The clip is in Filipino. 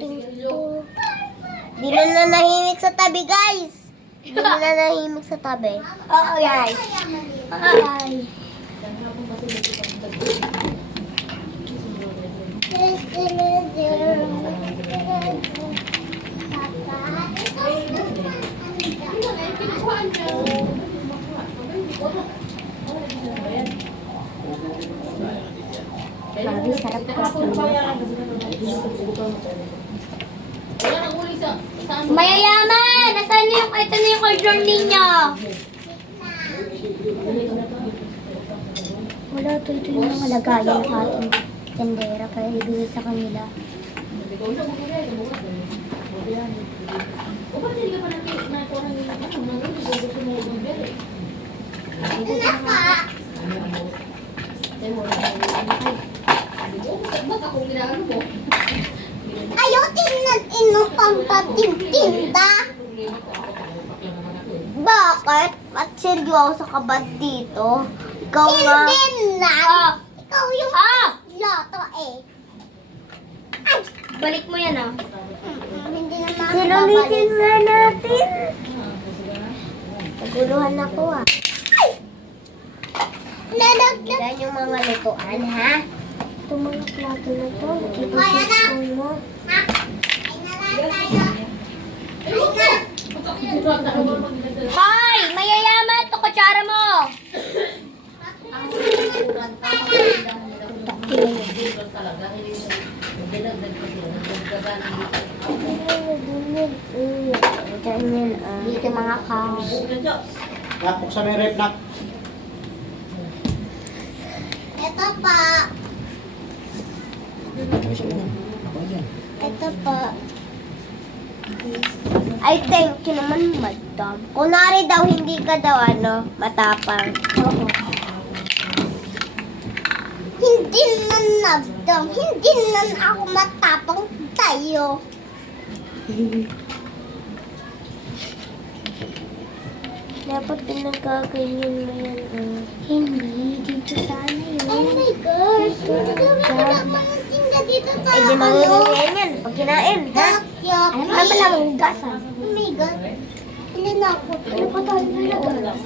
Ito. Di na nanahimik sa tabi, guys. Di na nanahimik sa tabi. Oo, guys. Ay. Grabe, sarap ko. Mayayaman! Nasaan niyo yung, ito na yung order ninyo? Wala, ito yung mga lagayan ng ating tendera kaya ibigay sa kanila. Ayaw tingnan inupang patintinda. Bakit? Ba't seryoso ka ba dito? Ikaw nga. Hindi na. Ikaw yung loto eh. Ay! Balik mo yan ah. Hindi naman. Silulitin nga natin. Naguluhan ako ah. Ay! Lalagyan yung mga lutuan ha. Ito mga plato na to. Kaya na! Ha? Hoy! Mayayaman! Ito kutsara mo! Dito mga cows. Buksan mo yung rep na. Ito pa. Ito pa. Ay, thank you naman, madam. Kunwari daw, hindi ka daw, matapang. Oo. Hindi na, madam. Hindi na ako matapang tayo. Dapat pinagkaganyan mo yan. Hindi. Dito sana yun. Oh my gosh. Dito tayo. Eh, di magugulian yan. Pag kinain, ha? Ano ba lang ang gasan? Oh my God. Hindi na ako. Ano pa tayo nalagay?